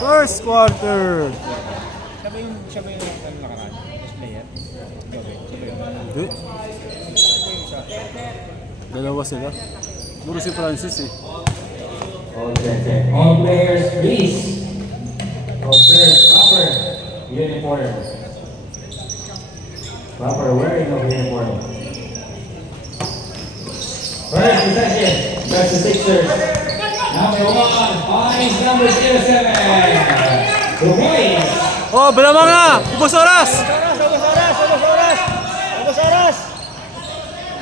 First quarter. Siya ba yung ano nakaraan? Best player? Gabi. Siya ba yun? Hindi. Dalawa sila. Puro si Francis eh. All players, please observe proper uniform. Proper wearing of uniform. First possession, that's the Sixers. Number 1, points number 07. 2 points. Oh, belamang na! Ubus oras!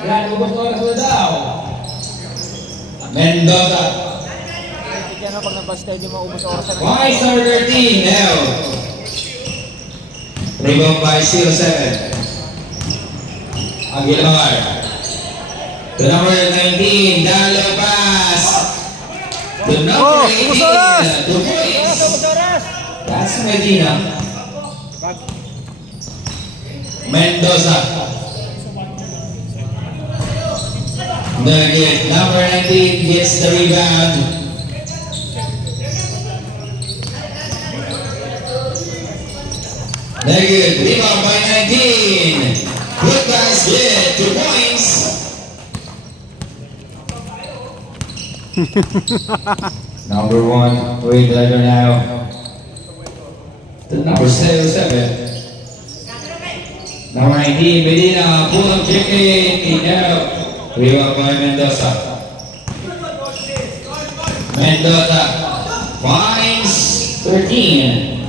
Yan, ubos oras mo daw. Mendoza. Kaya na pag nagpa-stadium maubos oras na. Points number 13, now. Rebound by 07. Aguilar. To number 19, Dalo pass. To number 18, ubos oras! 2 points. That's Medina. Mendoza. Nugget, number 19 gets the rebound. Nugget, rebound by 19. Good basket, 2 points. Number 1, with Ledger now. To number 7. Number 19, Medina, pull up chicken, no. Rebound by Mendoza. Mendoza finds 13.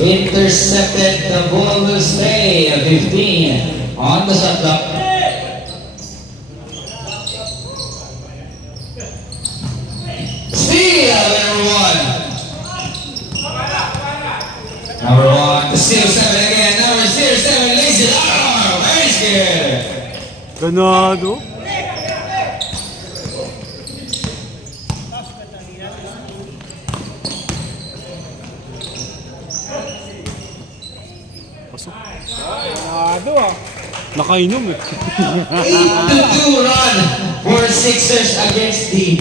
Intercepted, the ball will stay at 15 on the shot clock. Steal, number 1, the steal 7 again, number 07 lays it out, very scared. Ganado. Pasok. Ganado ah. Nakainom eh. 8-2 run for Sixers against the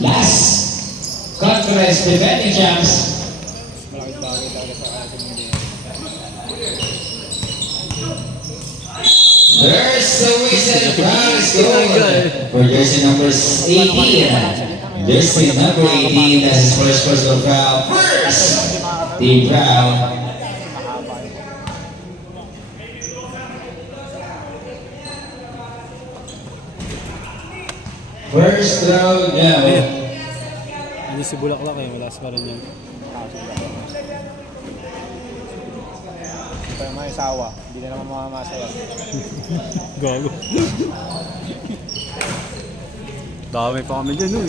last conference defending champs. Malaking bagay talaga sa ating mga. There's the whistle, crowd is going for jersey number 18. Jersey number 18, that's his first personal foul. First team foul. First throw, no. Hindi si Bulaklak eh. Wala pa rin yan. Ito yung mga isawa. Hindi na naman mamamasaya. Gago. Dami pa kami dyan eh.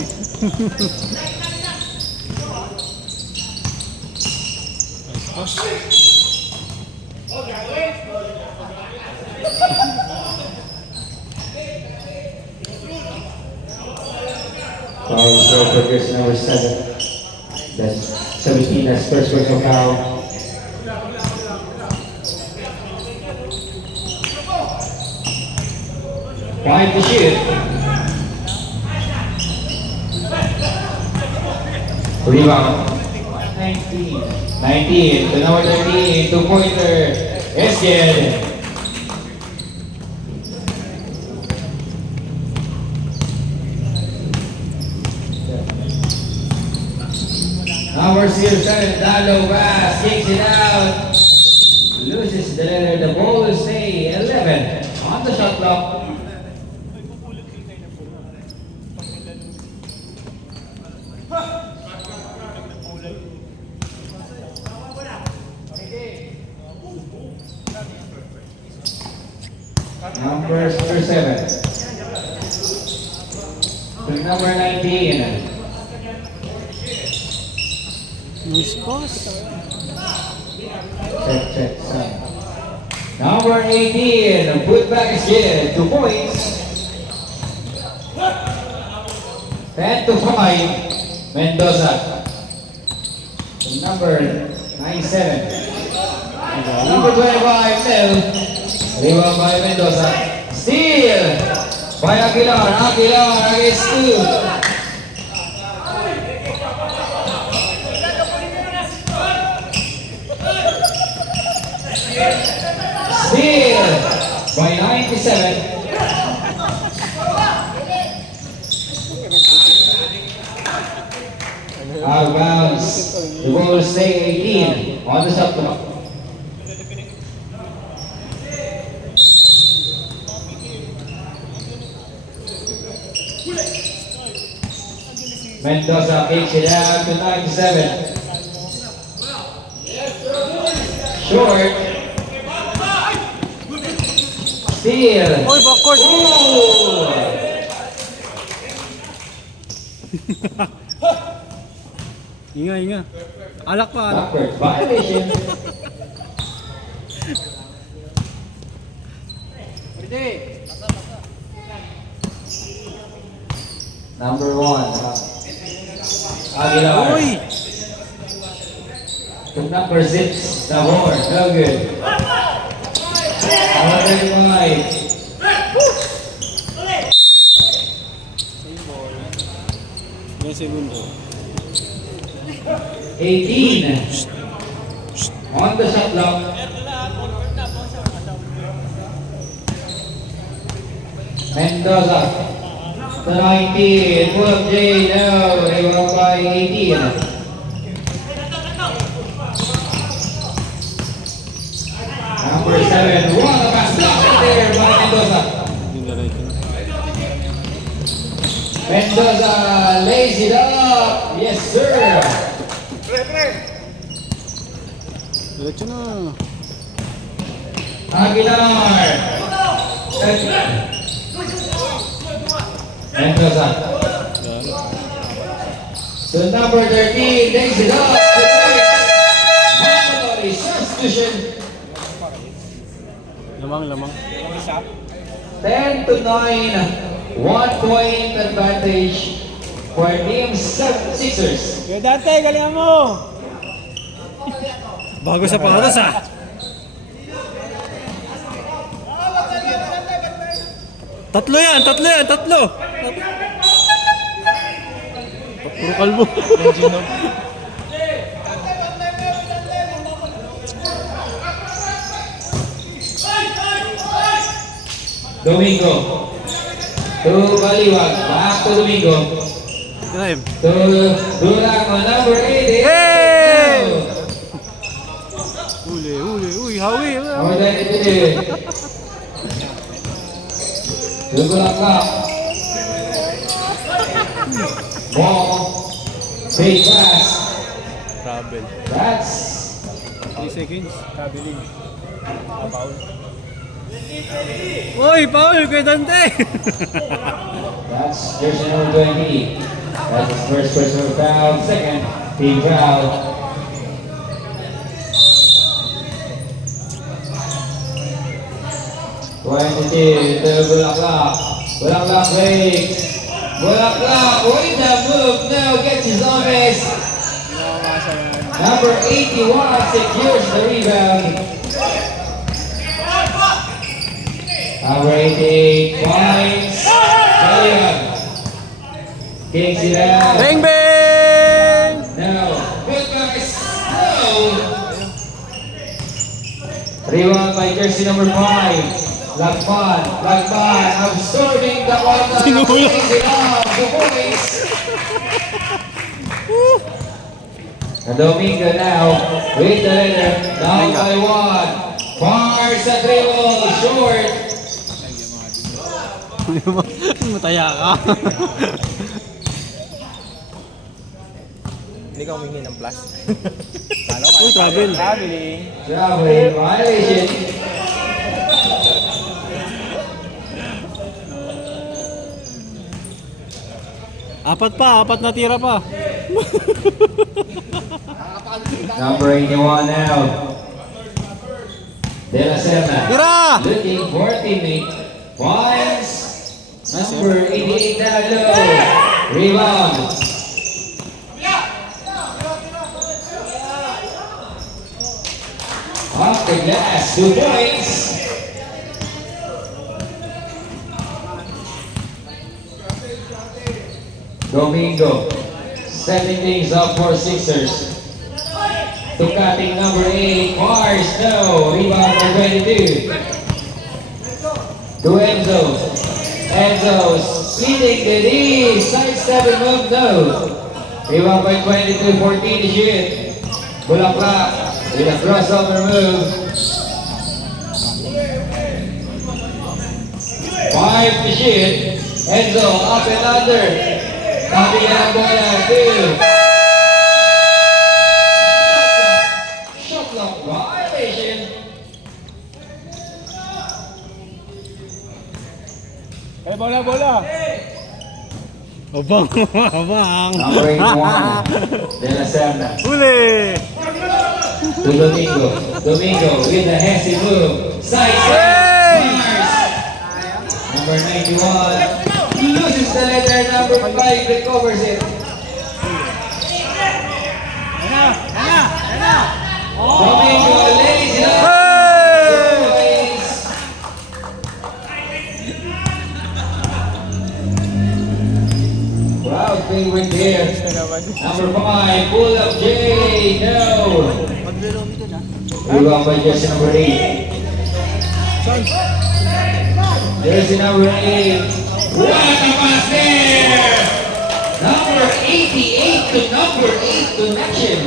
Foul shot for jersey number 7. That's 17, that's first personal foul. Trying to shoot. Rebound. 19 to number 13, 2-pointer. Esken. Number 07, Dalo pass, kicks it out. Loses the letter, the ball will stay 11 on the shot clock. Number 7. To number 19. Nice pass. Check, son. Number 18, put back is good, 2 points. 10 to 5, Mendoza. Number 97. Number 25, Mel. Rebound by Mendoza. Steal by Aguilar. Aguilar against 2. by 97. Out of bounds. The ball will stay 18 on the shot clock. Mendoza kicks it out to 97. Short. Steal. Oy, backcourt! Ooh. Inga, inga. Alak pa, alak. Backward violation. Number 1. Aguilar. Uy! To number 6. Nahor. No good. Number 5. Ilang segundo. 18. On the shot clock. Mendoza. To 19. Pull up J. No. They won by 18. Number 7. One of us. Blocked there by Mendoza. Hindi na right yun. Mendoza lays it up. Yes, sir. Diretso na. Aguilar. Mendoza. Yan. To number 13, lays it up. Mandatory substitution. Lamang, lamang. 10 to 9. 1 point advantage for Team Sixers. Yo, Dante, galingan mo! Bago sa pangatas ah. Tatlo yan, tatlo yan, tatlo. Puro kalbo. Domingo. To Baliwag. Back to Domingo. Time. To Durang on number 8. Hey! Uli, uli, uy, hawi. Number 22. To Bulaklak. Ball. Fake pass. Travel. That's 3 seconds. Kabiling. Paul. Uy, Paul, kay Dante. That's jersey number 20. That's his first personal foul. Second team foul. To Bulaklak. Bulaklak breaks. Bulaklak with the move. Now gets his own miss. Number 81 secures the rebound. Number 88 points. Baliwag. Kicks it out. Bang, bang! No. Good pass. No. Rebound by jersey number 5. Lagban absorbing the contact. Tinulog. Kicks it out. The boys. And Domingo now with the letter. Down by 1. Fars the dribble. Short. Mataya ka. Hindi ka humingi ng plus. Paano ka? Uy, travel. Traveling. Traveling violation. Apat na tira pa. Number 81 now. De La Serna. Tira! Looking for teammate. Points. Number 88 now low. Rebound. Off the glass. 2 points. Domingo. Setting things up for Sixers. To cutting number 8. Mars. No. Rebound for 22. to Enzo. Enzo's leading the lead. Side 7 move, no. Rebound by 22-14 to shoot. Bulaklak with a crossover move. 5 to shoot. Enzo up and under. Copy ang bola. 2. Shot clock violation. Eh, bola. Abang, abang. Number 81. De La Serna. Huli! To Domingo. Domingo with a hasty move. Side set. Mars. Number 91. Loses the letter. Number 5 recovers it. Domingo lays it up. Boys. Crowd favorite here. Number 5, pull up J. No. Rebound by jersey number 8. Jersey number 8. What a pass there! Number 88 to number 8 connection.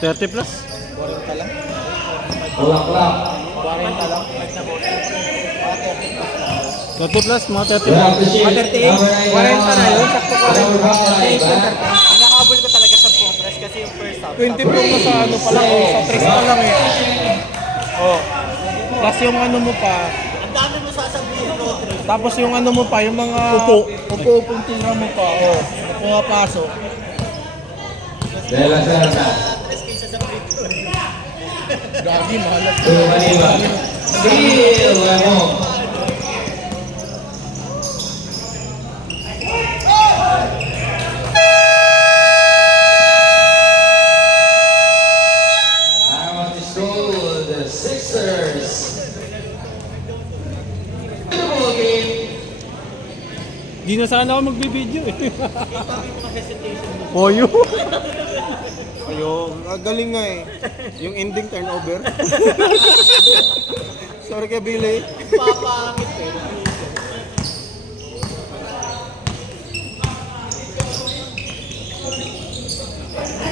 30 plus. Bulaklak. 30 plus, mga 30 plus. Grab the shit. Number 91. 40 na yun, sakto ko rin. Number 5, Nakahabol ko talaga sa compress kasi yung first half. 20 pro pa sa ano pa lang, sa 3 pa lang eh. Oh. Plus yung ano mo pa, Ang dami mo sasabihin, Rodri. tapos yung ano mo pa, yung mga upo-upong tira mo pa, oh. Pumapasok. De La Serna. Tres kaysa sa free throw. Gagi, mahalat. To Maniba. Steal, Lemon. I want to scold the Sixers. Beautiful game. Di na sana ako magbibideo eh. Poyo. Ayun, galing nga eh. Yung ending turnover. Sorry kay Billy. Papangit eh.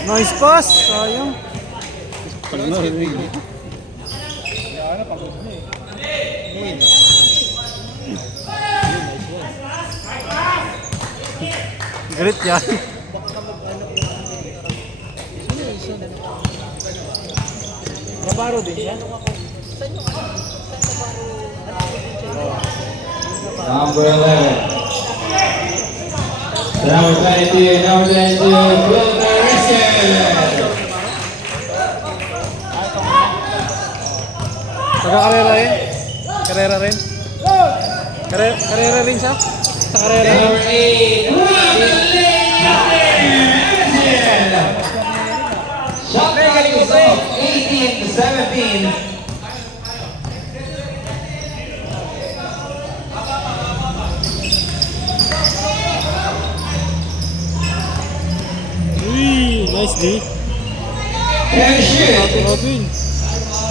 Nice pass. Sayang. Ano, pagod na eh. Galit yan. Nabaro din siya. Number 11. Number 22, number 22, Floater Rescue. Taga-karera rin. Karera rin. Karera rin siya. Sa karera. Number 8, shot clock is off, 18 to 17. Uy, nice D. And shoot. Robin.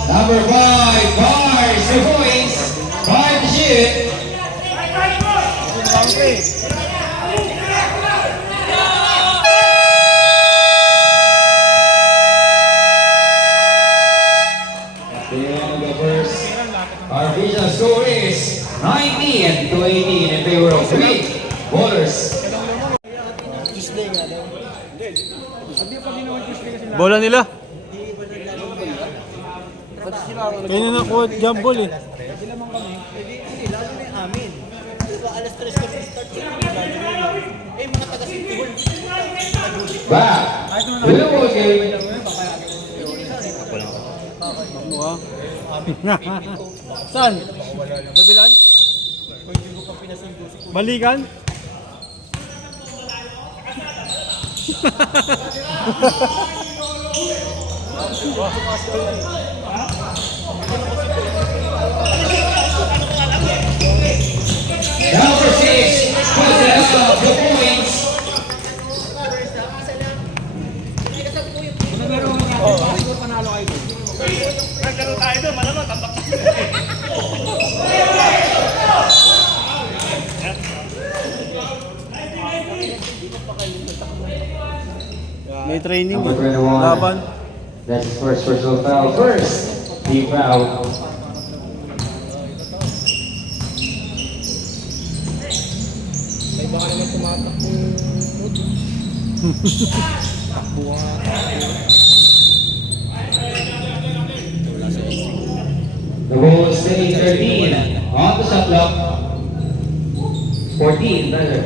Number 5, Bars, 2 points. 5 to shoot. At the end of the first, our official score is 19 to 18 in favor of 3 bowlers. Tuesday nga daw. Bola nila. Ba't sila ako Kaya na nakuha jump ball eh. Hindi, lalo na yung amin. Diba, alas 3 kasi start sila. Lalo na yun. Eh, mga taga-Sintihol. Back to the ball game. Mukha. Saan? Dabilan? Balikan? Number 6, puts it up, the points. Nagkaroon tayo doon, malamang tambak. training. Number 21. Laban. That's his first personal foul. First, team foul. May baka naman tumatakbo. Takbo nga. The ball stay 13. On the shot clock. 14, rather.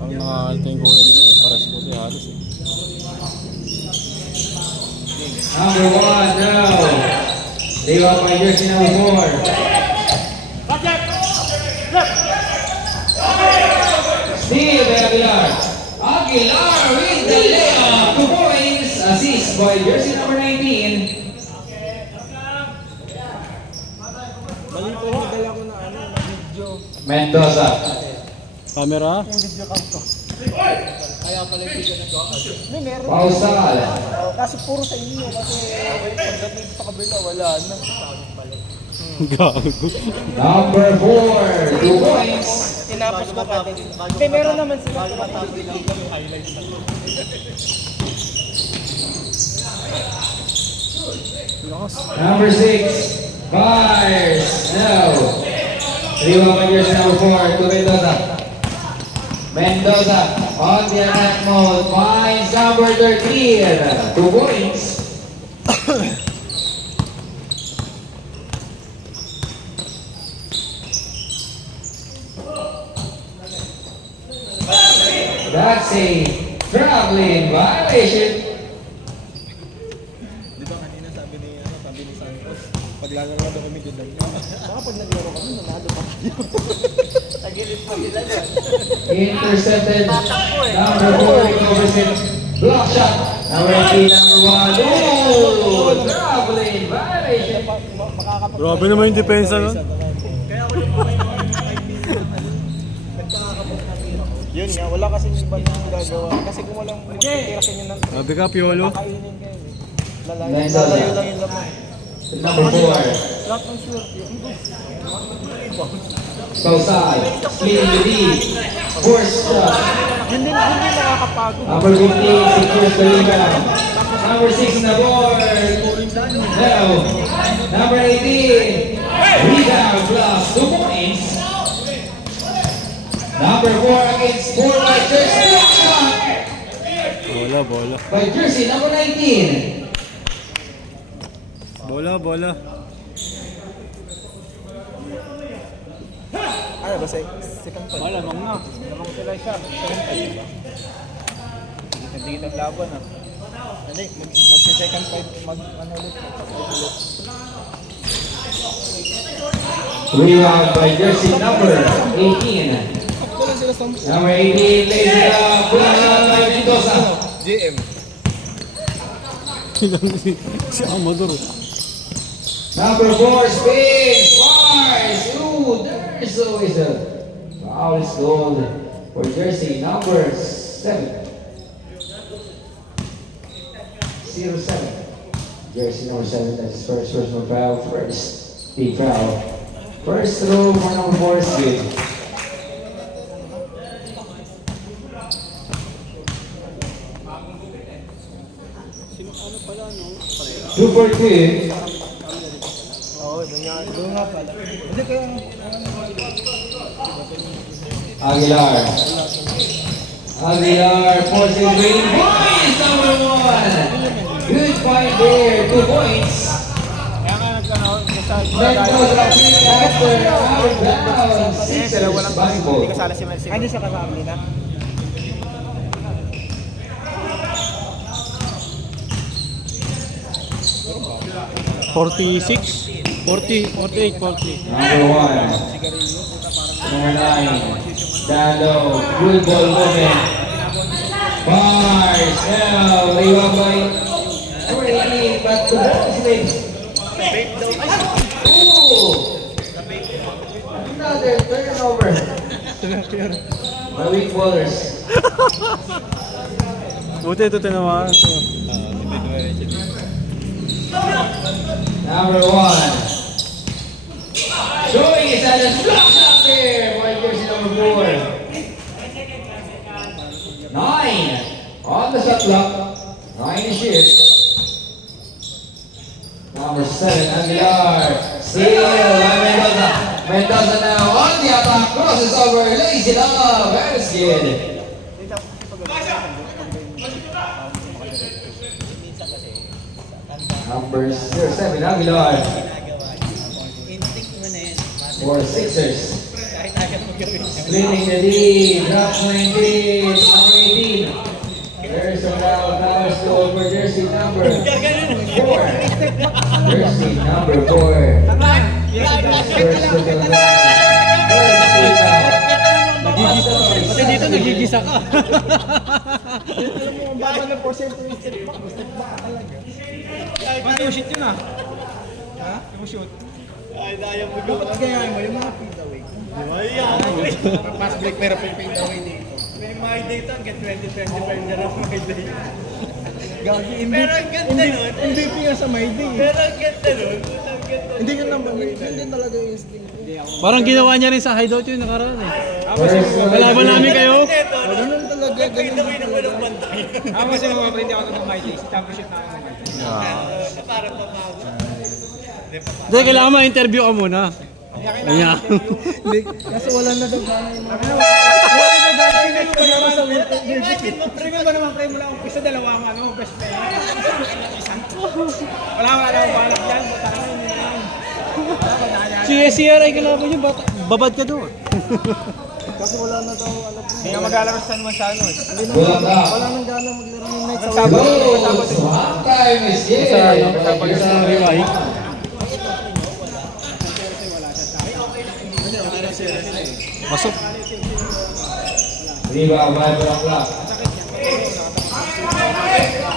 Ang nakakalitin ko lang nila eh. Paras ko di halos eh. Number 1, no. They up by jersey number 4. Steal by Aguilar. Aguilar with the layup. 2 points. Assist by jersey number 19. Balik ko, dala ko na ano, na video. Mendoza. Camera. Yung video cam ko. Kaya pala yung video nag-go. May meron. Pausal. Kasi puro sa inyo. Kasi pagdating sa kabila, wala na. Gago. Number 4. 2 points. Tinapos ko pati. May meron naman sila. Tinatabi lang kami highlights na. Number 6. Fires. No. 3 by jersey number 4 to Mendoza. Mendoza on the attack mode. Finds number 13. 2 points. That's a traveling violation. Di ba kanina sabi ni Santos, paglalaro daw kami doon lang. Baka pag naglaro kami, nanalo pa kayo. Tagilid pa sila doon. Intercepted. Number 4 recovers it. Block shot. Number 18, number 1. Oh! Traveling violation. Makakapag- Grabe naman yung depensa nun. Kaya ako yung nagpakakapag natin ako. Yun nga, wala kasing ibang gagawa. Kasi kung walang tira sa inyo ng Sabi ka, Piolo. kakainin kayo. Mendoza. Lalayo lang yung laman. Number 4. Lahat ng sure. Pausal. Clean the lead. Force shot. Yun din nakakapagod. Number 15, secures the rebound. Number 6 na board. No. Number 18. Rebound plus 2 points. Number 4 against 4 by jersey. Block shot Bola, bola. by jersey number 19. Bola, bola. Ano ba second fight? Malamang na. Malamang sila siya. Second fight, diba? Hindi ang laban ah. Hindi, mag-second fight, ano ulit, mag-ulit. Rebound by jersey number 18. Sakto lang sila sa Number 18 lays it up. Block shot by Mendoza. GM. Si Amador. Number 4 spins. Fires. Ooh, there's always a foul is gold for jersey number 7. 07. Jersey number 7. That's his first personal foul. First big foul. First throw for number 4 is good. Two for two. Oo, doon nga pala. Hindi kaya, Aguilar. Aguilar forces winning points. Number 1. Good fight there. 2 points. kaya nga nagkano, Mendoza pick after out of bounds. Sixers basketball. kasala si Mercy. Hindi siya kasama na. $46, 40, 48, 40. Number 1. Number 9. Dando. Good ball movement. Bars. Now, layup by number 18. But the ball is late. Ooh. Another turnover. By weak ballers. Buti ito tinamaan. Number 1. Showing his hand. Block shot there. By jersey number 4. Number 7, Aguilar. Steal by Mendoza. Mendoza now on the attack. Crosses over. Lays it up. Very good. Number 7, Aguilar. Instinct mo na yan. For Sixers. Kahit ayaw mo gawin. Splitting the lead. Drop 19. Number 18. There's a foul. Foul still for jersey number 4. Jersey number 4. First to the line. Pati dito nagigisa ka. Alam mo, ang baba ng porcent yung step back. Step back talaga. Bakit yung shoot yun ah? Ha? Yung shoot? Kahit ayaw mo Dapat gayahin mo yung mga fade away. Pass break pero fade away dito. May my day to, hanggang 2025 na lang my day. Gagi, Pero ang ganda nun. MVP nga sa my day. Pero ang ganda nun. Ang ganda. Hindi ka naman, hindi talaga yung instinct. Parang ginawa niya rin sa hideout yun nakaraan eh. First to the Kalaban namin kayo. Ganun talaga, Fade ganun away na walang bantay. Ako kasi mamaprint ako ng my day. Si Tampo shoot na ako ng my day. Parang pamago. Hindi, kailangan ma-interview ka muna. Kanya. Kasi wala na daw gana yung mga... Wala na daw gana sa Imagine mo, Premium ko naman, premium lang. Isa dalawang ano, best friend. Wala akong balak yan. Bata ka na yun. Si SCRI kalaban niyo, babad ka doon. Kasi wala na daw, alam ko. Hindi nga maglalaro sa naman sa ano. Bulaga. Wala nang gana maglaro ng night sa Goes. One time is here. Pasok. Rebound by Bulaga.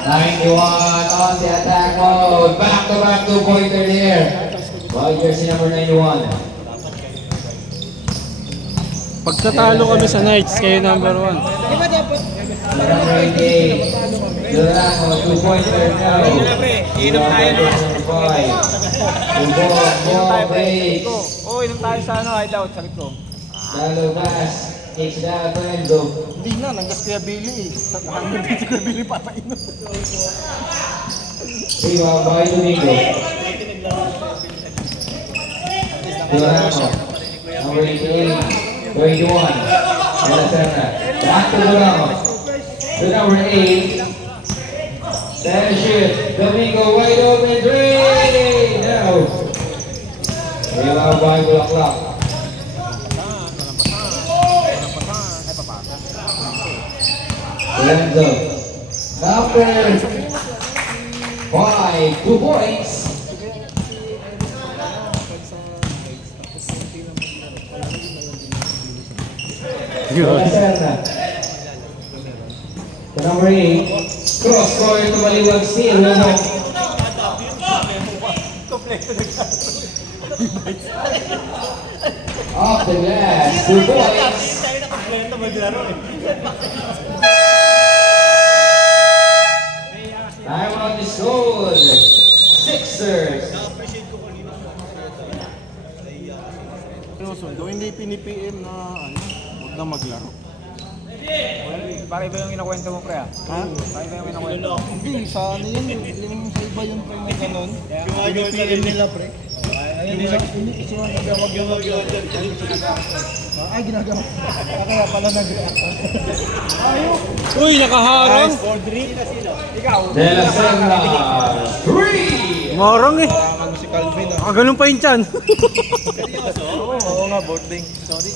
91 on the attack mode. Back-to-back two-pointer there. By jersey number 91. Pagkatalo kami sa Knights, kayo number 1. Di ba dapat? Number 88. Duramo, two-pointer now. Inom tayo nun. Ball breaks. Oo, inom tayo sa ano, hideout, sabi ko. Shallow pass. Kicks down to Enzo. Hindi na, nanggas kaya Billy eh. Sa hanggang dito kaya Billy papainom. Rebound by Domingo. Duramo. Number 88. 21. Elasana. Back to Duramo. To number 8. Then shoot. Domingo wide open three. No. Rebound by Bulaklak. Lorenzo. Number 5. 2 points. Elasana. To number 8. Cross court to Maliwag steal. Off the glass. 2 points. Tayo nakakwento maglaro eh. Timeout is gold. Sixers. Sinusundo, hindi pinipm na ano, huwag na maglaro. Bakit ba yung inakwento mo, pre? Ha? Bakit ba yung inakwento mo? Hindi, sa ano yun, yung sa iba yung pre na ganun. Pinipm nila pre. Hindi sila nagawag yung ay, ginagawa. Kaya pala nag-react. Uy, nakaharang. De La Serna. 3. Marang eh. Ano si Calvin ah. Ganun pa yung chan. Oo nga, boarding. Sorry.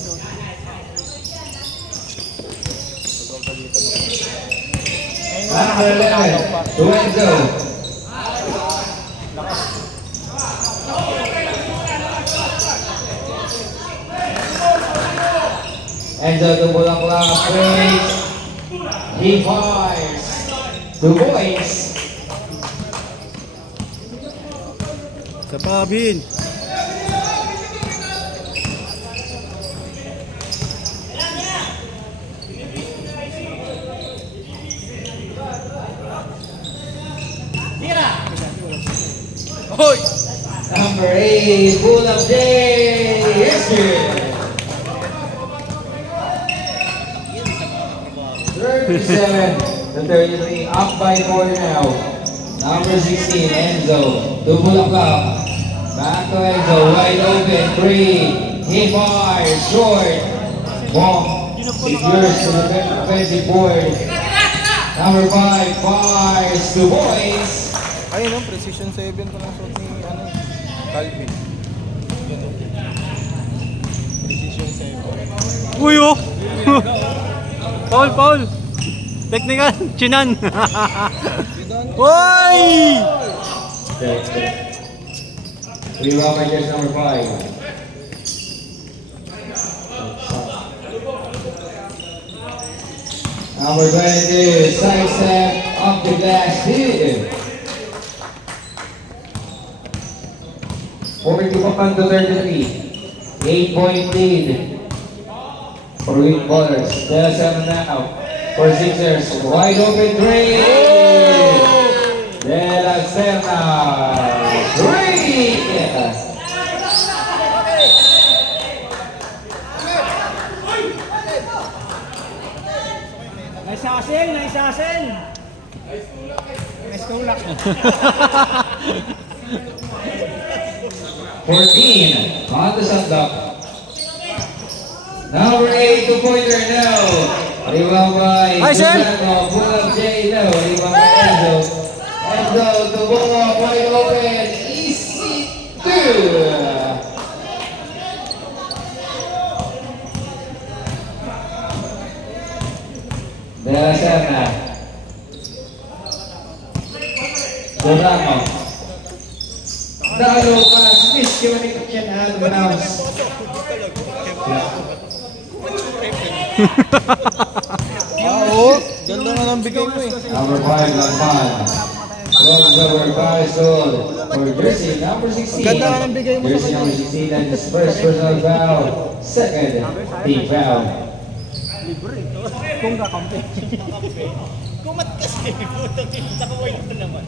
Number 11. Lorenzo. Enzo to Bulaklak. Breaks. He fires. 2 points. Sa Pabin. Hoy! Number 8. Bulak Day. Yes, sir. 37 to 33. Up by 4 now. Number 16. Enzo. to Bulacan. Back to Enzo, wide open, 3. He fires, short. Ball is yours to the offensive board. Number 5 fires to Boys. Ayun no, precision 7 ko lang suot ni Calvin. Precision 7. Uy, oh! Paul, Paul! Technical, chinan! Uy! Rebound by jersey number 5. Number 22, side step up the glass hit. 42 to 33. 8-point lead for weak ballers. Still 7 now for Sixers. Wide open 3. De La Serna. 3. Naisasin! Naisasin! Nice tulak. 14 on the sundock. Number 8, 2-pointer now. Rebound by Hi, sir. Susano. Pull up J now. Rebound by Enzo. Enzo to ball wide open. Easy 2. De La Serna. Doramo. Dalo pass. Miss Kimanik can out of bounds. Oo, ganda nga ng bigay mo eh. Number 5, Lampal. Logs over Barisol for jersey number 16. Ganda nga ng bigay mo sa Jersey number 16 and his first personal foul. Second, team foul. Kung kakampi. Kumat kasi. Putang ina. Nakawait mo naman.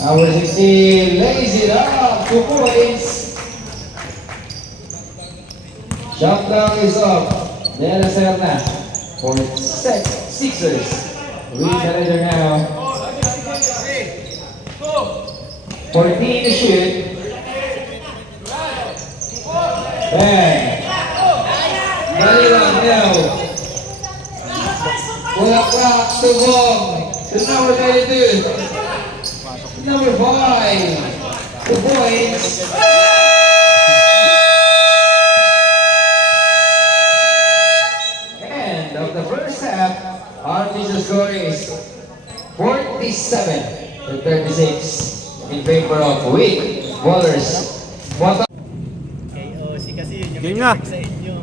Number 16, lays it up, 2 points. Shot clock is up. De La Serna for Sixers. Lead the leader now. 14 to shoot. Bang. Balilang now. Wala clock to Bong. To number 22. Number 5. 2 points. End of the first half. Our official score is 47 to 36 in favor of weak ballers. What KOC kasi yun yung Game na. sa inyo.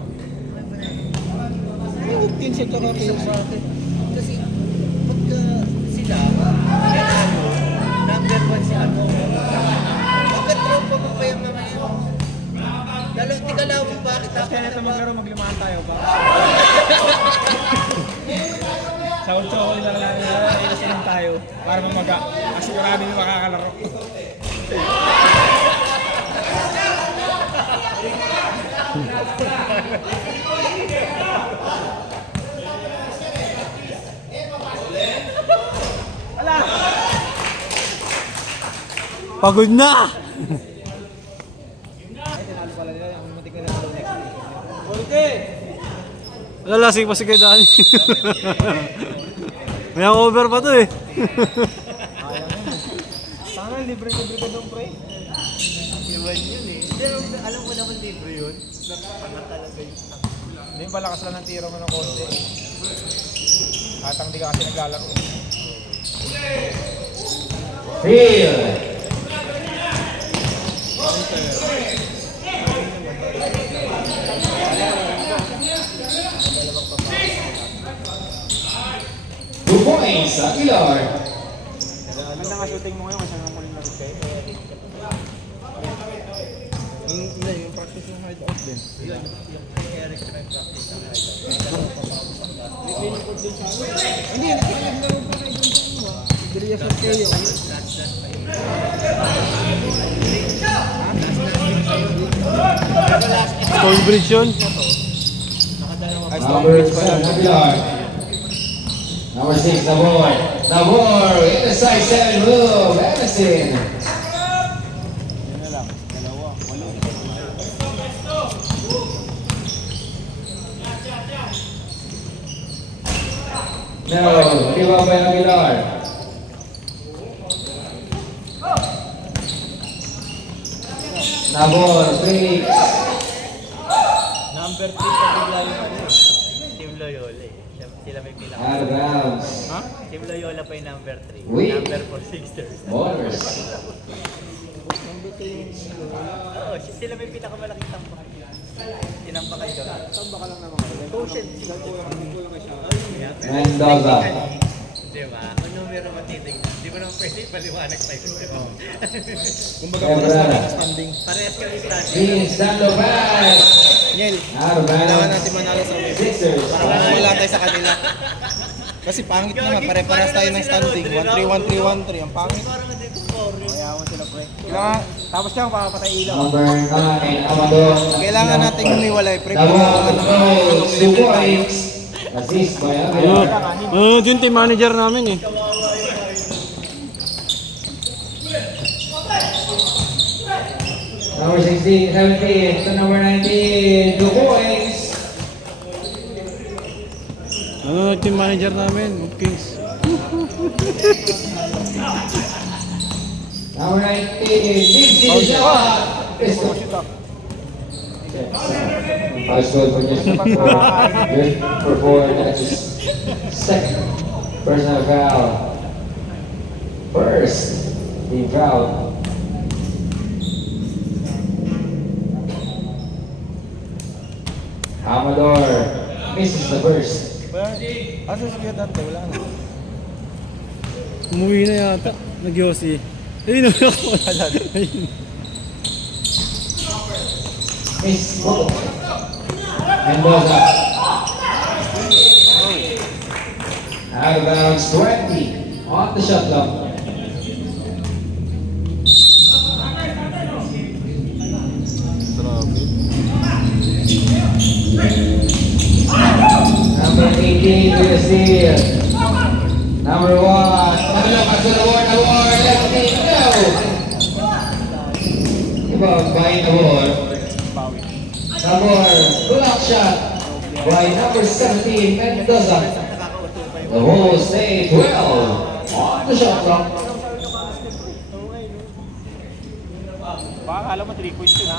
15 ka rin sa atin. Kasi pagka sila, number 1 si ano. Bakit tropa mo pa yung mga yun? Lalo, tigalaw mo bakit ako Kaya ito maglaro, maglimahan tayo ba? Sa 8 ko lang ilasin tayo para mamaga. Kasi marami yung makakalaro. Pagod na! Lalasing pa si kay Dani. May over pa to eh. Sana libre-libre ka doon, pre. Iwan yun eh. Pero alam mo naman libre yun. Napakana talaga yun. Hindi yung palakas lang ng tiro mo ng konti. Atang di ka kasi naglalaro. Field. Two points, Aguilar. Ganda nga shooting mo ngayon kasi nang muling laro kayo. Yung practice yung hard out din. Eric Trent practice ang high. Hindi, naglaro pa kayo doon sa ano. Diriya sa kayo. Stone Bridge yun. Number 7, Aguilar. Number 6, the boy. Nabor in the size 7 move. Emerson. Yan na lang. Dalawa. Walo. No, give up by Aguilar. Nabor, breaks. Number 3 pa bigla yung ano. Team Loyola eh. Sila may pinaka. Out of bounds. Ha? Team Loyola pa yung number 3. Wait. Number 4, Sixers. Borders. Oo, sila may pinakamalaking tambak. Tinambak kayo. Tamba ka lang naman kayo. Quotient. Mendoza. Diba? Ang numero matitignan. Di ba naman pwede paliwanag pa yun? Diba? Kumbaga Quebrada. standing. Parehas kami standing. Vince dando pass. Niel, Out of kailangan natin bounds. manalo sa web. Sixers. Para wala tayo sa kanila. Kasi pangit naman, pare-paras tayo ng standing. 1-3-1-3-1-3. Ang pangit. Parang hindi ko sorry. Kaya mo sila pre. Kailangan, tapos siya papatay ilaw. Number 9, Amador. Kailangan natin humiwalay. Pre, Nabor kailangan controls 2 points. Assist by Ayun. Aguilar. Yung team manager namin eh. Number 16, 17, to number 19, 2 points. Ano yung team manager namin? Kings. Number 19, Vince shot. Pistol. Pass goal for just for 4. That's his second personal foul. First, team foul. Amador misses the first. Asa siya dati? Wala na. Umuwi na yata. Nag-Yossi. Ayun na ako. Ayun. Miss Bobo. Mendoza. Out of bounds, 20 on the shot clock. Number 18 with a steal. Number 1. Pass to the award. Lefty, no. About buying the award. Number block shot by number 17 Mendoza. The whole stay 12 on the shot clock. Baka alam mo 3 points yun ha.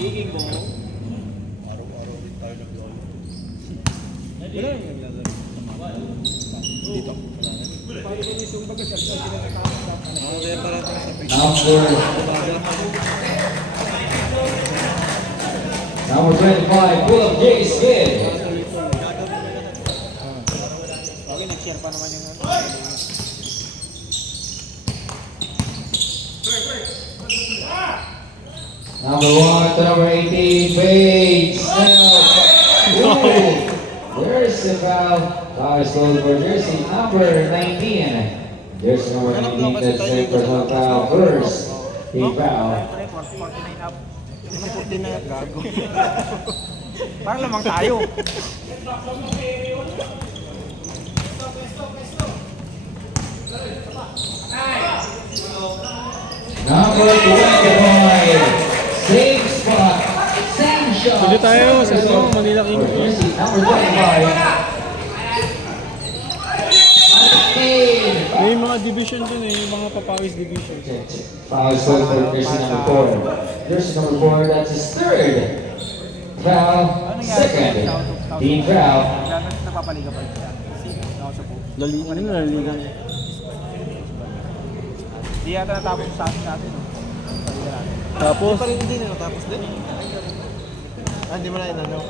Tiging mo. Number 25, pull up J. Skid. Okay, nag-share pa naman yung ano. Number 1 to number 18, Bates. There's the foul. Foul is called for jersey number 19. Jersey number 19, that's the personal foul first. Team foul. 49 up. 49 gago. Parang lamang tayo. Number 25, same spot, same shot. Pili tayo sa same result. Manila King. For jersey number 25. May mga division dun eh. Yung mga papawis division. Foul is called for jersey number 4. Jersey number 4, that's his third. Foul, second. Team foul. Kaya napapaliga pa rin siya. Nakausap po. Laliga. Di yata natapos sa atin natin. No? Paliga natin. Tapos, Hindi na natapos din. Hindi mo na inano.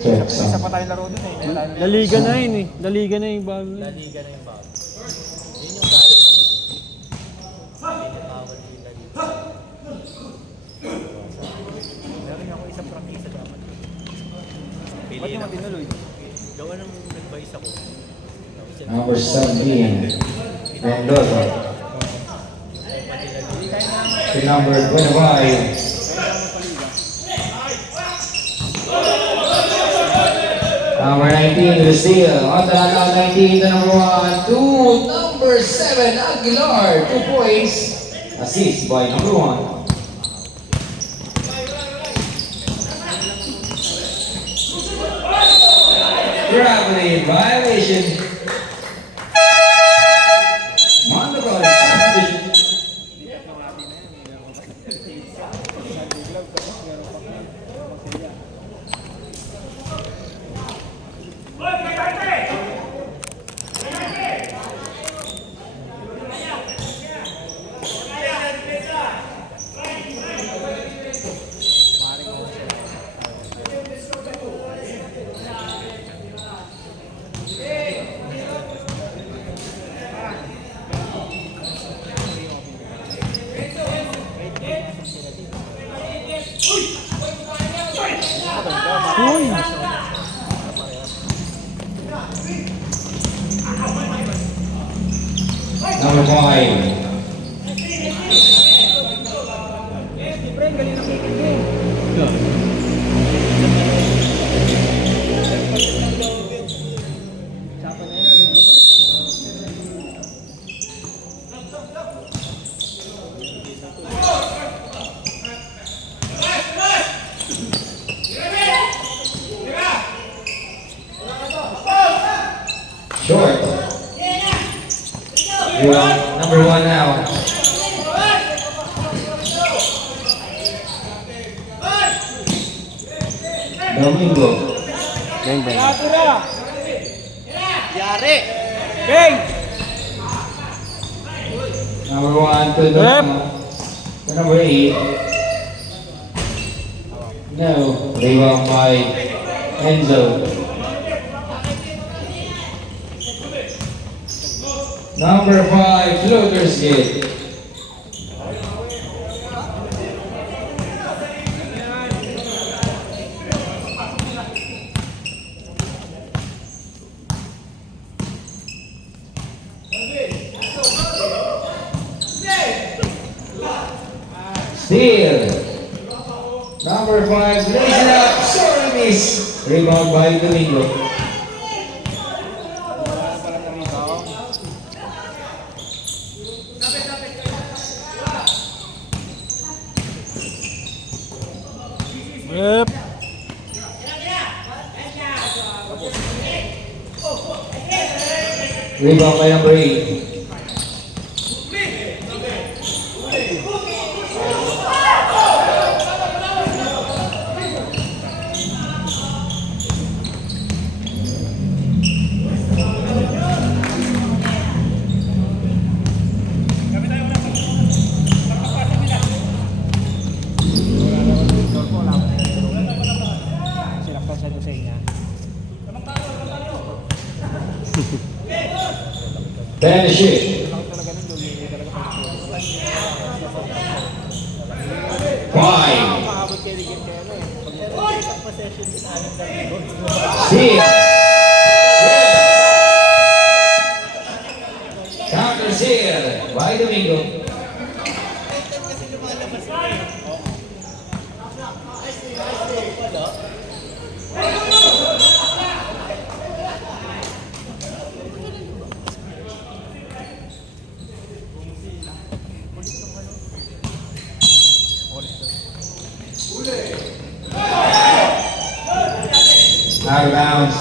Check Isa sound. pa tayong laro dun eh. laliga na yun eh. Laliga na yung bago. Laliga na yung bago. Yun yung sa atin. Pinatawad din yung laliga. Meron ako isang prangkisa dapat. Ba't Pili yung na. matinuloy? Gawa ng nag-vice ako. Number 17, Mendoza. To number 25, number 19, Lucille. On the knockout 19, the number 1, to number 7, Aguilar. 2 points. Assist by number 1. Gravity violation. Mandatory substitution. Number 5. Short. Number 1 now. Domingo. Bang, bang. Yari! Bang! Number 1 to the to number 8. No. Rebound by Enzo. Number 5, Floaters Gate. Steal. Number 5, lays it up. Sorry, miss. Rebound by Domingo. Yep. Rebound by number 8. Sinaktan sa Jose niya. Finish it. Five. Mahabot kay Rigid kaya na eh. Steal. Counter steal by Domingo. Out of bounds.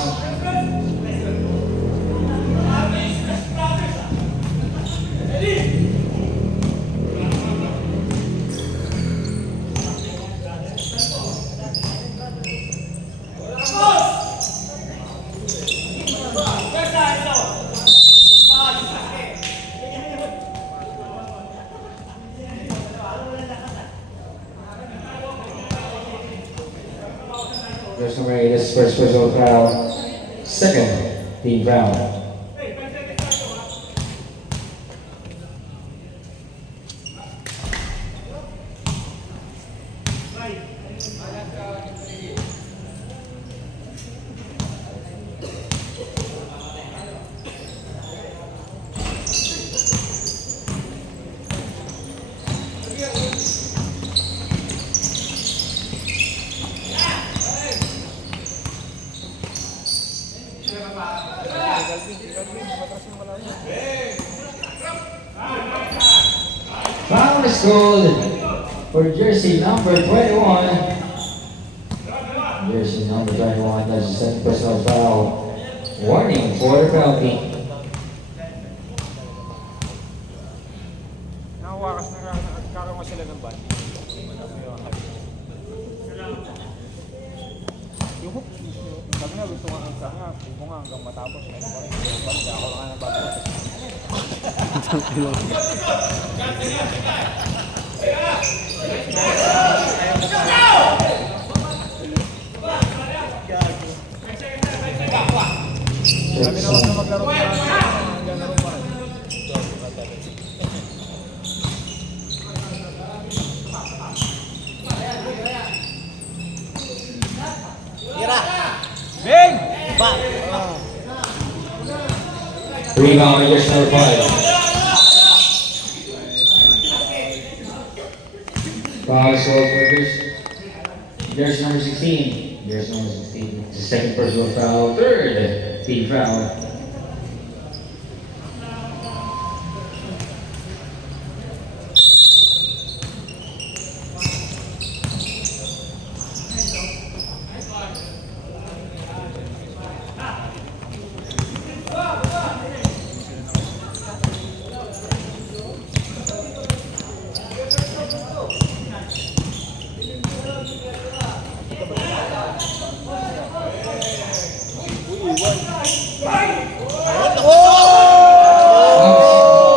There's number 8, this first personal foul. Second team foul. Bonus goal for jersey number 21. Jersey number 21, that's the second personal foul. Warning for the penalty. Nakawakas na kakaroon sila ng band. Yung hook, sabi nga gusto nga ang sabi nga, gusto nga hanggang matapos. Banda, ako lang nga nagpapos. Sabi naman na maglaro pa ganun pa. Tira! Bing! Ba! Rebound by jersey number 5. Foul goal for jersey number 16. Jersey number 16. The second personal foul, third team foul.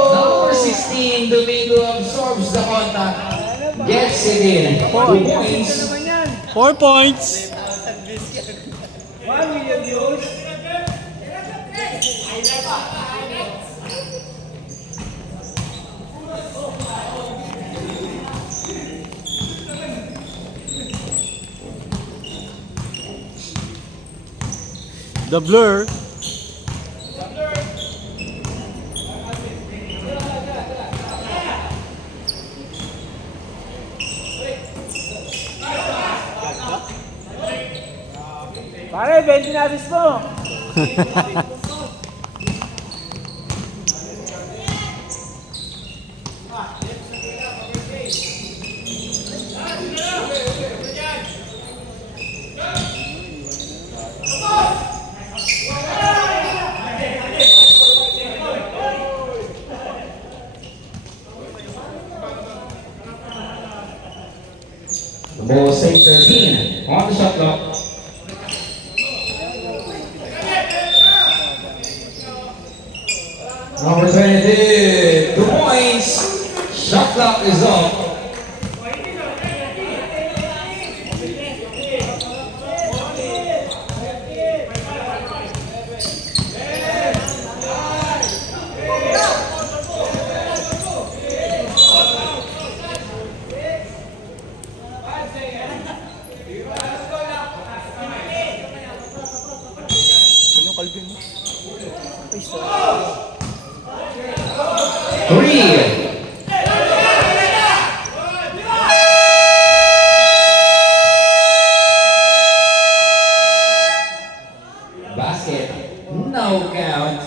Number 16, Domingo absorbs the contact. Gets it in. 2 points. 4 points. 1 million views. The blur. Pare, 20 na assist mo! The ball is 13 on the shot clock. Number 22, 2 points. Shot clock is off. Yung kalbin mo. Ay, Three. Basket. No count.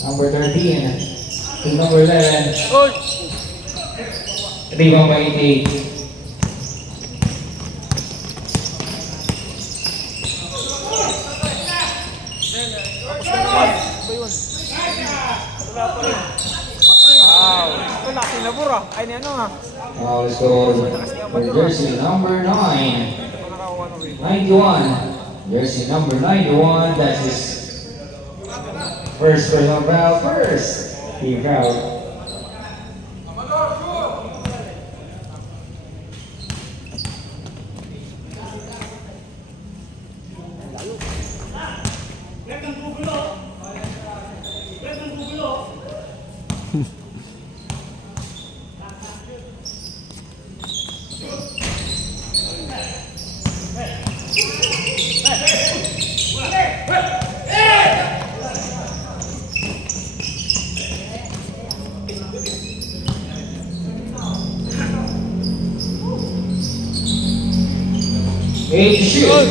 Number 13 to number 11. Rebound by 88. wow! Ito, laki na bura. Ay, ni ano nga. Foul is called for jersey number 9. Ito nakakuha ng rebound. 91. Jersey number 91. That's his first personal foul. First team foul. 8 to shoot.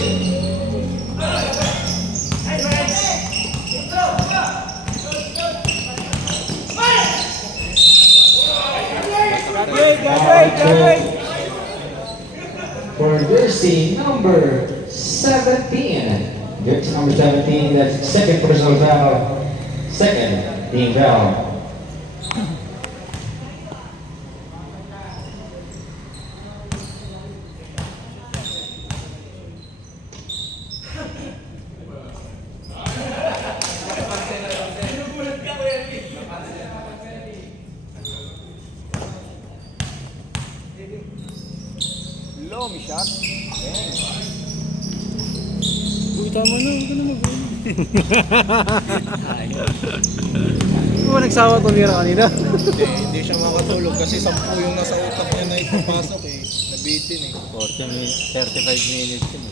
For jersey number 17. Jersey number 17, that's second personal foul. Second team foul. Low, may shot. Uy, tama na. Huwag ka na mag-uwi. Hindi mo ba nagsawa tumira kanina? Hindi siya makatulog kasi 10 yung nasa utak niya na ipapasok eh. Nabitin eh. 35 minutes yun.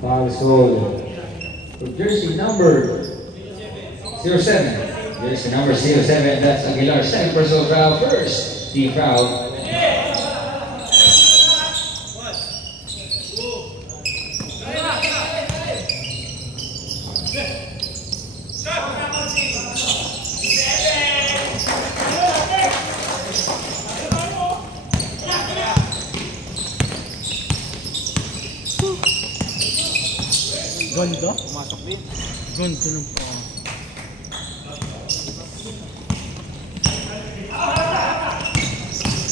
Foul is called for jersey number 07. Jersey number 07, that's Aguilar. Second personal foul. First team foul. Ganda? Pumasok din. Ganda ng pa.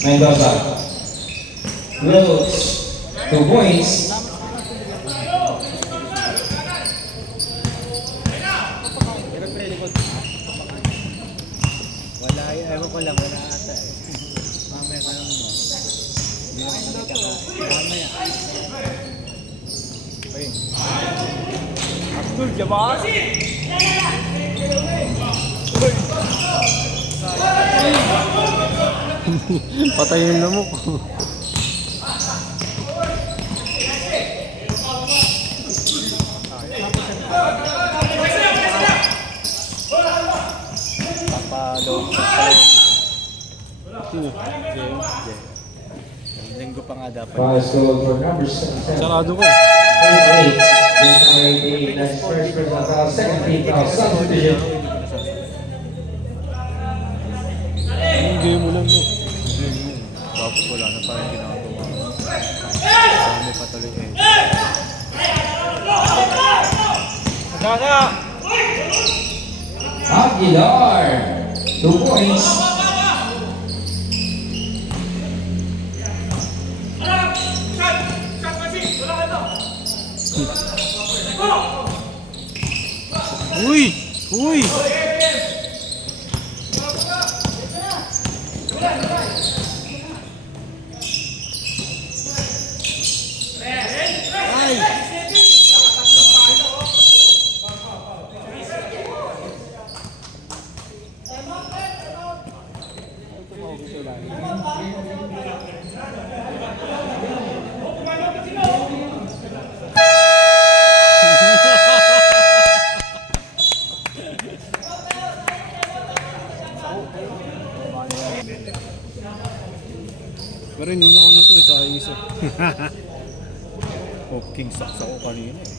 Mendoza. Wills. 2 points. Wala, ewan ko lang, wala ata eh. Mamaya ka lang mo. Hindi naman kami mamaya. Ayun. Abdul Jabbar. Patay yung lamok. Papalog. Sino? Linggo pa nga dapat. Foul is called for number 7. Sarado ko eh. 88. Jersey number 88, that's first personal foul. Second team foul. Substitution. Yung game mo lang mo. Tapos wala na parang ginagawa. Dami pa tuloy eh. Nagana! Aguilar. 2 points. Uy! Uy! Pero yun ako na to, sa isa. Oh, king sacks ako kanina eh.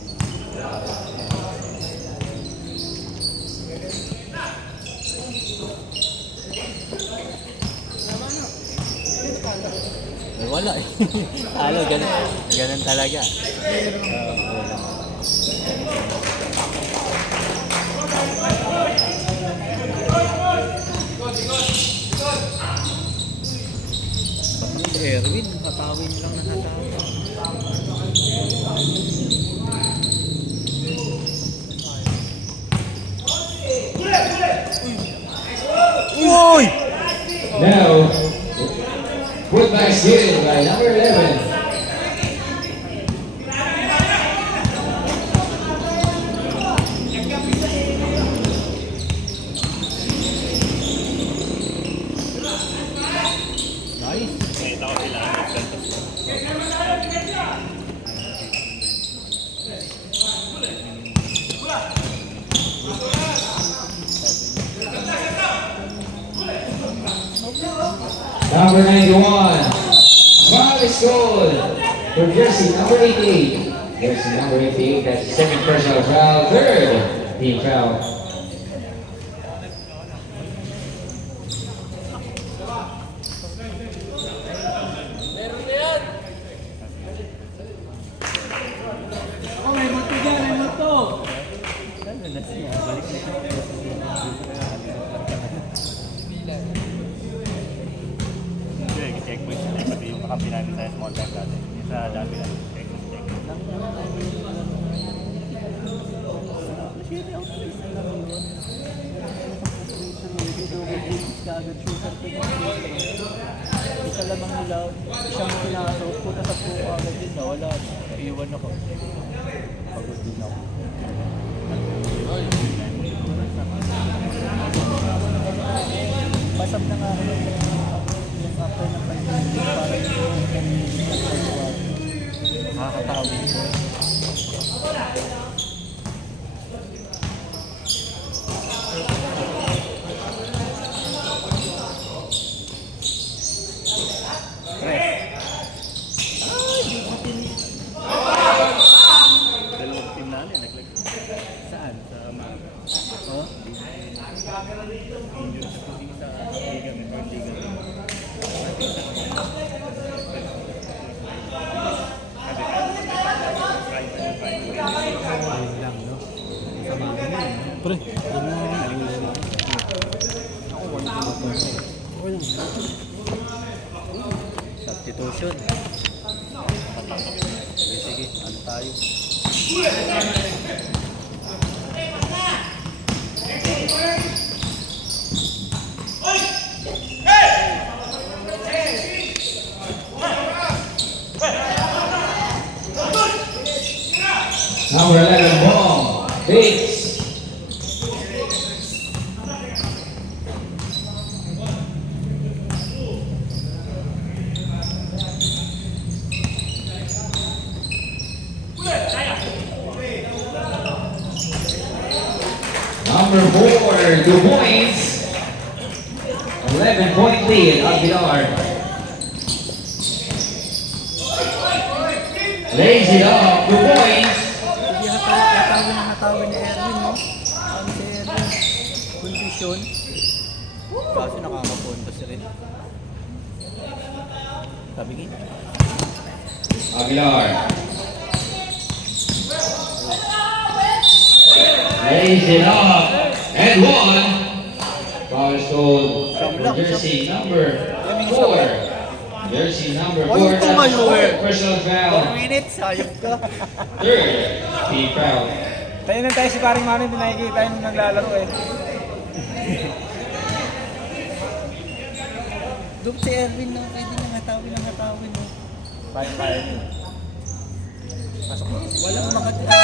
Wala eh. Ano, ganun talaga. Erwin, hatawin lang na hatawin. Uy! Now, put back steal by number 11. Number 91. Foul is good for jersey number 88. Jersey number 88, that's the second personal foul. Third team foul. Hindi, checkpoint siya. Pati yung kakampi namin sa small time dati. Yung sa dami namin. Checkpoint. Isa lamang nila, siyang pinasok, puta sa puko agad din na wala. Iiwan ako. Pagod din ako. Pasap na nga ako yung after ng pandemic para yung nakakatawin ko. Dalawang team namin, naglagay. Saan? Sa Oh? injured sa puting sa Liga, Metro Liga. Pre, Substitution. Sige, ano tayo? Number 11, ball. Bates. Number 4, 2 points. 11-point lead, Aguilar. Lays it up, 2 points. Hindi hatawin ni Erwin, no? Ano si Erwin? Kondisyon. Kaso nakakapuntos rin. Sabi nga. Aguilar. Lays it up and one. Foul is called for jersey number 4. Jersey number 4. Ay, ito That's ngayon. fourth personal 4 foul. minutes, sayang ka. Third team foul. Tayo na tayo si paring Manny, hindi nakikita yung naglalaro eh. Doon si Erwin, no? Pwede nang hatawin, no? Kaya niyo. Walang makatawin.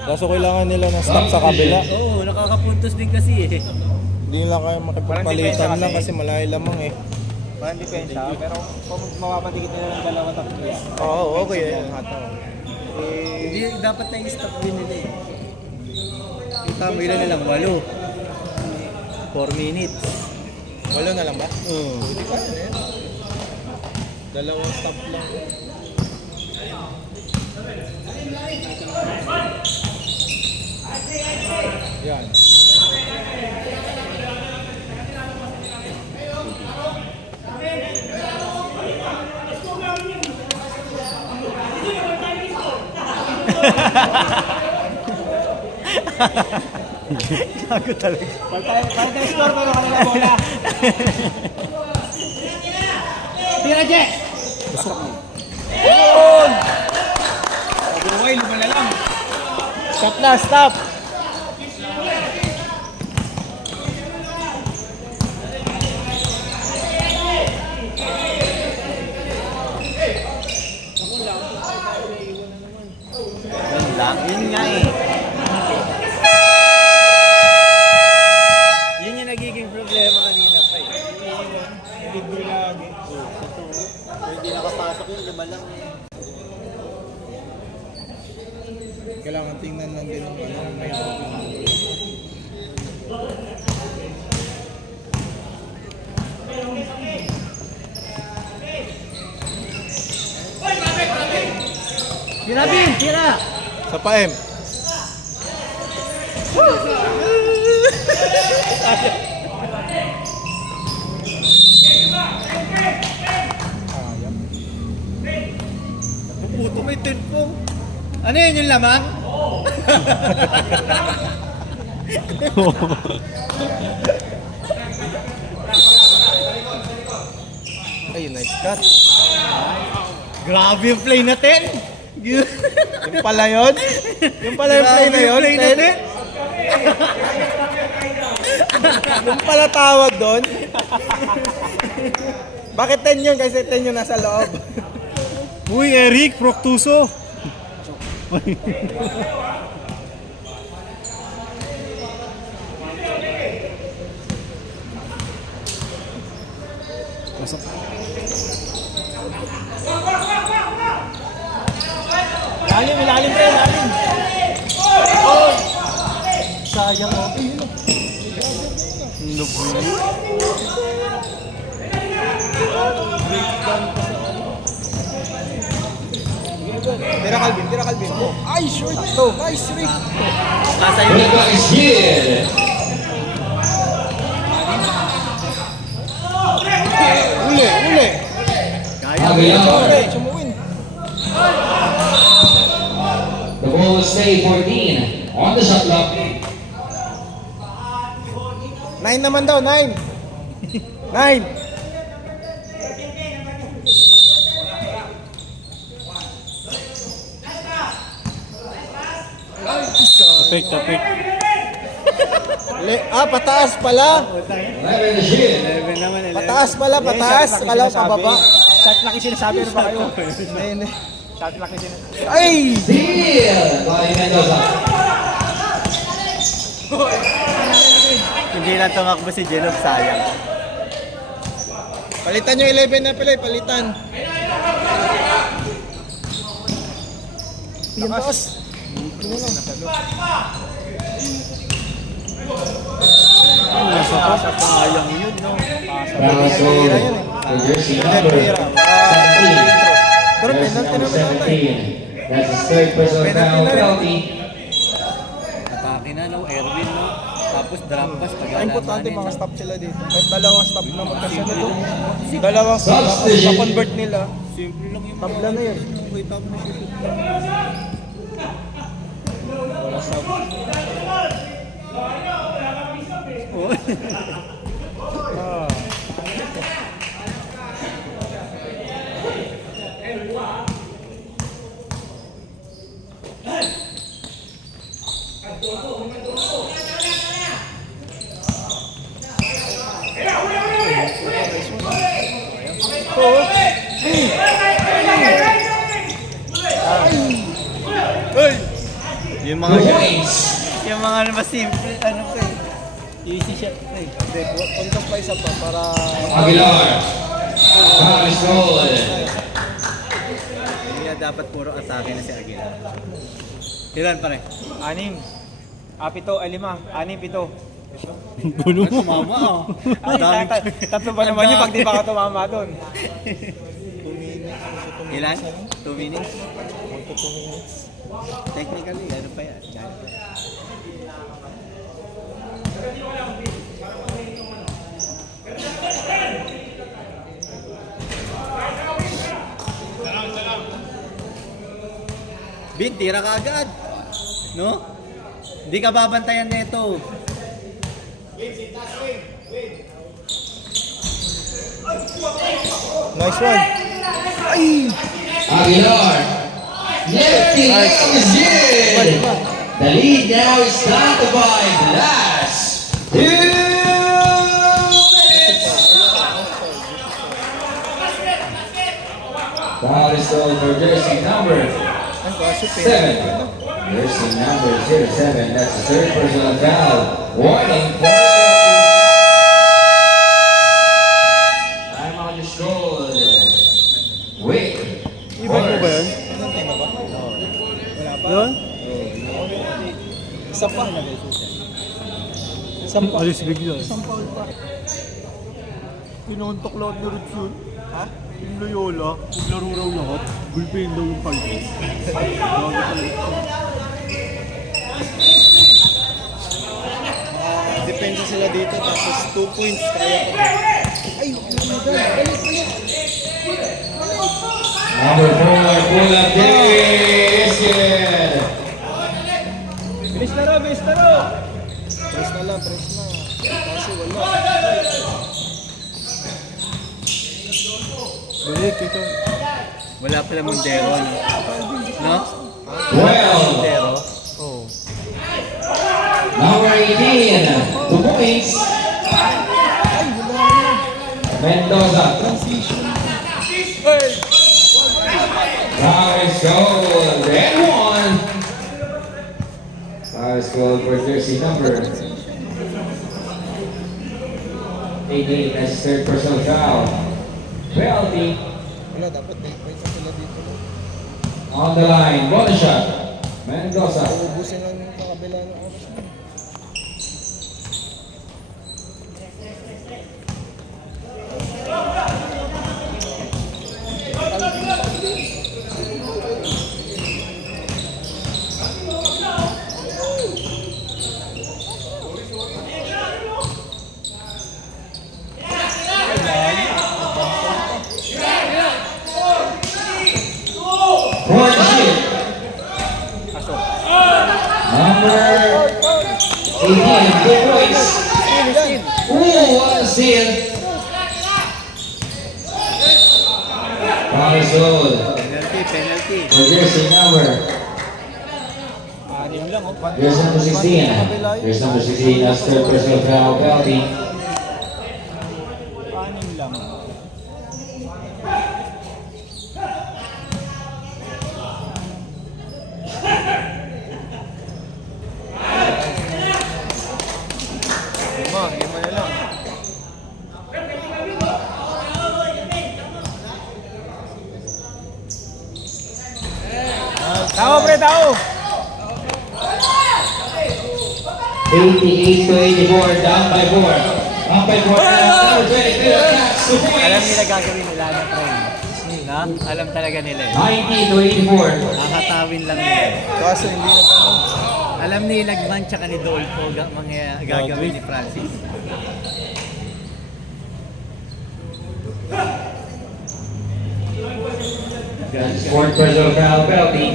Kaso kailangan nila ng stop sa kabila. Oo, nakakapuntos din kasi eh. Hindi nila kayo makipagpalitan lang kasi malayo lamang eh. Parang depensa, pero kung mapapatikit nila ng dalawa tatlo yan. Oo, okay. Hindi, dapat na yung stop din nila eh. Kita mo ilan na lang, 8. 4 minutes. Walo na lang ba? Oo. Dalawang stop lang. Yan. Gago talaga. Para tayo score pero kanila bola. Tira, Je! Yun! Buhay, lumala lang. Stop na, stop! Yun lang, yun nga eh. Yun yung nagiging problema kanina pa eh. Libre lagi. Kung hindi nakapasok yun, 5 lang eh. Kailangan tingnan lang din ng may Tira, Bin! Tira! Sa pa-M. Puputo may tenpo. Ano yun yung laman? Ay, nice cut. Grabe yung play natin! Yung pala yun? Yung pala yung play na yun? Play Ten? natin! Yung pala tawag doon? Bakit 10 yun? Kasi 10 yun nasa loob. Uy, Eric, Proctuso. Lalim, ilalim pa, ilalim! Sayang mo. Tira Calvin, tira Calvin. Ay, short to. Nice, Rick. Nasa The clock is here. Uli, uli. Aguilar. Uli, sumuwin. The ball will stay 14 on the shot clock. 9 naman daw, 9. 9. Tapik. Pataas pala. 11 is here. 11 naman, 11. Pataas pala, pataas. Kala ko pababa. Shot clock yung sinasabi, ano ba kayo? Shot clock yung sinasabi. Ay! Steal by Mendoza. Hindi lang tumakbo si Jelov, sayang. Palitan yung 11 na pala, palitan. Yung taas. Sa pangayang yun, no? Foul score for jersey number 17. Pero Jersey penalty number naman na. 17. That's his third personal foul penalty. Atake na, no? Erwin, no? Tapos drop pass, Ang importante mga stop sila dito. Kahit dalawang stop na magkasunod. Dalawang stop tapos Substitution. ma-convert nila. Simple lang yung Tabla na yun. Wait, tap na siya. Yung Two points. Yung mga ano ba simple, ano pa eh. Easy shot pa eh. Hindi, puntok pa isa pa para... Aguilar. Foul is called. Hindi na dapat puro atake na si Aguilar. Ilan pare? 6. 7 ay 5. 6, 7. Gulo mo. Tumama oh. Tatlo pa naman yun pag di pa ka tumama doon. Ilan? 2 minutes? Technically, ano pa yan? Diyan pa yan. Bin, tira ka agad. No? Hindi ka babantayan nito. Nice one. Aguilar. Lifting up is good. The lead now is down to 5. Last 2 minutes. Foul is called for jersey number 7. Jersey number 07. That's the third personal foul. Warning. I'm on the stroll. Wait. Iba mo ba yun? Yun? Isa pa. Isa pa. Alis bigla. Isang foul pa. Pinuntok lahat ni Rich yun. Ha? Yung Loyola, maglaro raw lahat. Bullpen daw yung 5 days. Depensa sila dito, tapos 2 points kaya ko. Ay, balik. Number 4, pull up this. Good. Bilis na raw, bilis na raw! Press na. Kasi wala. Balik ito. Wala pala Montero, no? No? 12. Montero. Oo. Number 18, 2 points. Mendoza. Paris goal. That one. Paris goal for jersey number 18. That's third personal foul. Penalty Wala, dapat 8 points na sila dito. on the line. Bonus shot. Mendoza. Uubusin lang yung kakabila ng oras. One shot. Number 18, 2 points. Ooh, what a steal. Paris goal. Penalty. For jersey number. Anim lang, oh. Here's number 16. Here's number 16. That's third personal foul penalty. Anim lang. Lima na lang. Tao, pre, tao! 88 to 84. Down by 4. Up by 4. Number 22. That's 2 Alam points. nila gagawin nila na friend. Na? Alam talaga nila eh. 90 to 84. Nakakatawin lang nila. Kaso hindi na tanong. Alam ni Lagman tsaka ni Dolfo gagawin ni Francis. That's fourth personal foul penalty.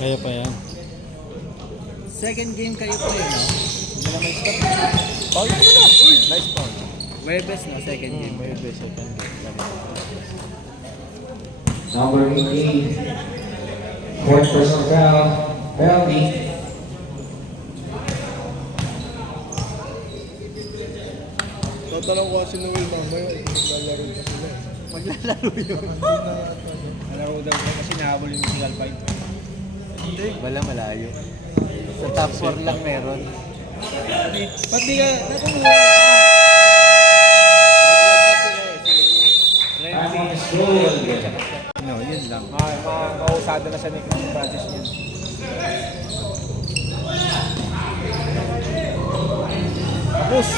Kaya pa yan. Second game kayo po yun, no? Hindi na may stop. Foul ko na. Nice foul. Webes, no? Second game. May best second game. Number 18. Fourth personal foul penalty. Tatanong ko kasi Noel mamaya, maglalaro pa sila. Maglalaro yun. Hindi na yata. Nalaro daw ko kasi nahabol yung musical fight. Wala malayo. Sa top 4 lang meron. Ba't di ka, Paris goal. No, yun lang. makausado na siya ni Francis yun. Tapos,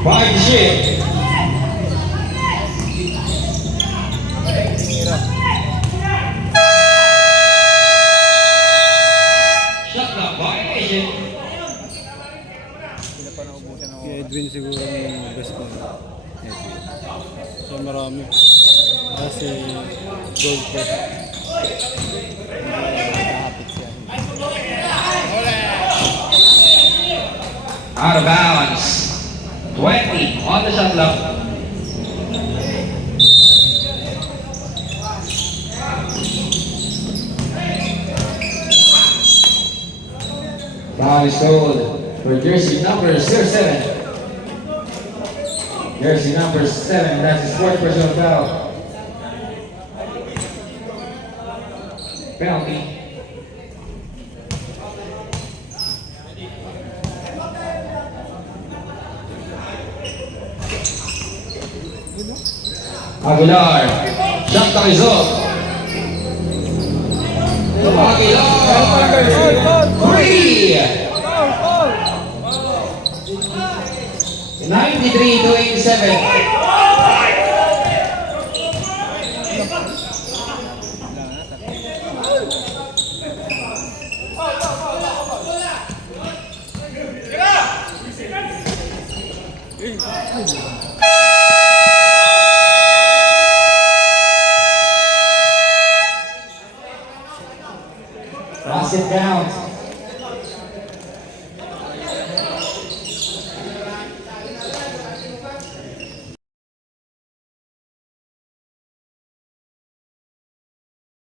Five shit. Shot clock violation. sila pa naubusan ng Kay Edwin siguro yung best mo. Edwin. Siya marami. Kasi gold po. Out of bounds. 20 on the shot clock. Foul is called for jersey number 07. Jersey number 7, that's his fourth personal foul. Penalty. Aguilar. Shot the result. Aguilar. 3. 93 to 87.